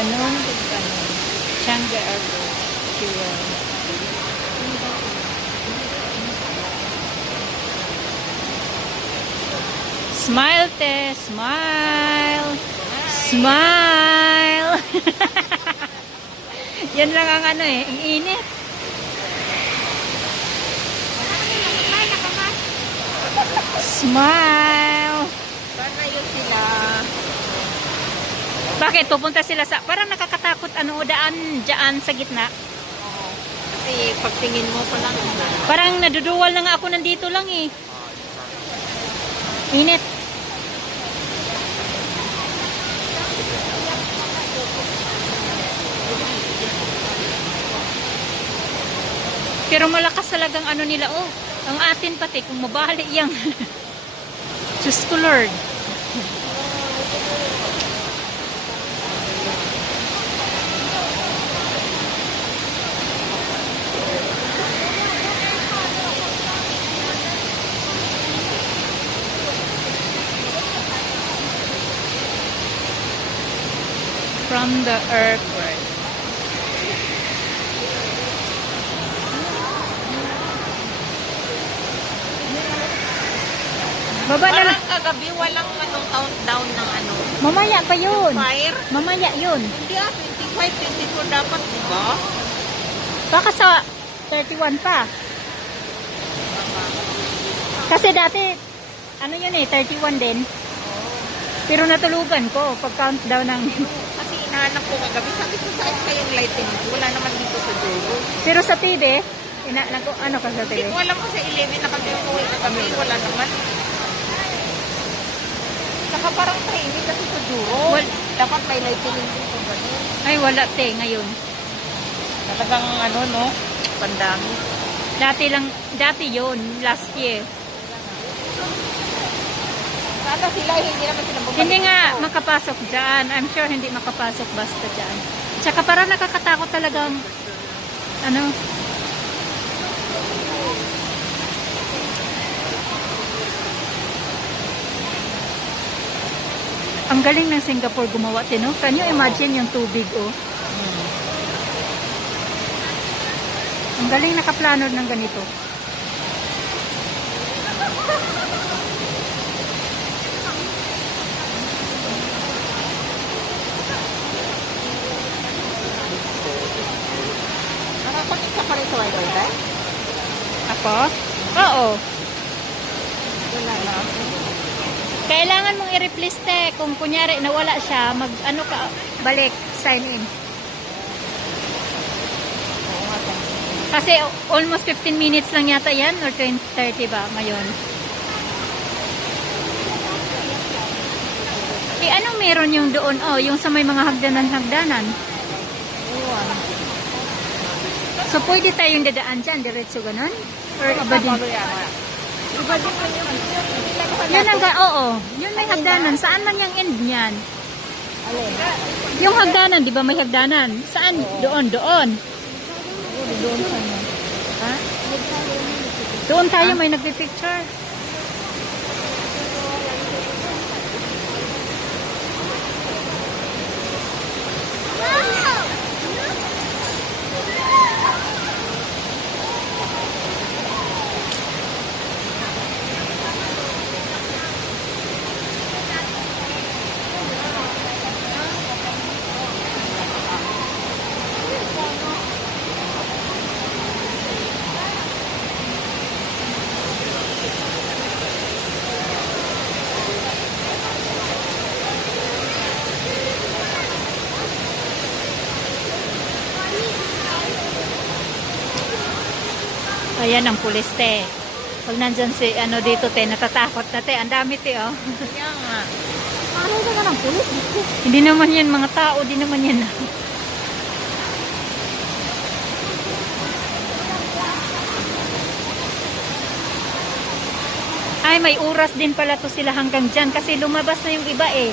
Ganon. Shanghai Arbor. Fuel. Smile, te. Smile. Smile. Yan lang ang ano eh. Ang init. Smile. Para yun sila. Bakit? Pupunta sila sa... Parang nakakatakot ano, daan dyan sa gitna. Kasi pagtingin mo pa lang. Parang naduduwal na nga ako nandito lang eh. Init. Pero malakas talagang ano nila, oh. Ang atin pati, kung mabali yang. Diyos ko Lord. From the airport. Baba na lang. Parang kagabi walang anong countdown ng ano. Mamaya pa yun. Fire. Mamaya yun. Hindi 25, 24 dapat, di ba? Baka sa 31 pa. Kasi dati, ano yun eh, 31 din. Pero natulugan ko pag countdown ng... Kasi inahanap ko kagabi. Sabi ko, saan kayong lighting? Wala naman dito sa dulo. Pero sa TV, ano ka sa TV? Hindi ko alam ko sa 11 na kami umuwi kagabi. Wala naman. Saka parang tahimik kasi sa dulo. Dapat may lighting dito. Ay, wala te, ngayon. Talagang ano, no? Pandami. Dati yun, last year. Sana sila, hindi naman sila bumalik. Hindi nga makapasok dyan. I'm sure hindi makapasok basta dyan. Tsaka parang nakakatakot talagang, ano, ang galing ng Singapore gumawa, no? Can you imagine yung tubig, oh? Ang galing nakaplano ng ganito. Nakakakit ka pa rin sa wifi? Ako? Oo. Wala na. Kailangan mong i-replace te. Kung kunyari nawala siya, ano ka, balik, sign in. Kasi almost 15 minutes lang yata yan or 30 ba ngayon? Eh anong meron yung doon? Oh, yung sa may mga hagdanan-hagdanan. So pwede tayong dadaan dyan, diretso ganun? Or iba din? Iba din pa yung Yun ang, oo. Yun may hagdanan. Saan man yung end niyan? Yung hagdanan, di ba may hagdanan? Saan? Doon. doon sa ano. Ha? Doon tayo may nagpipicture. Ayan ang pulis te. Pag nandyan si ano dito te, natatakot na te. Ang dami te oh. Kaya nga. Ano ka ng pulis? Hindi naman yan mga tao, di naman yan. Ay, may oras din pala to sila hanggang dyan kasi lumabas na yung iba eh.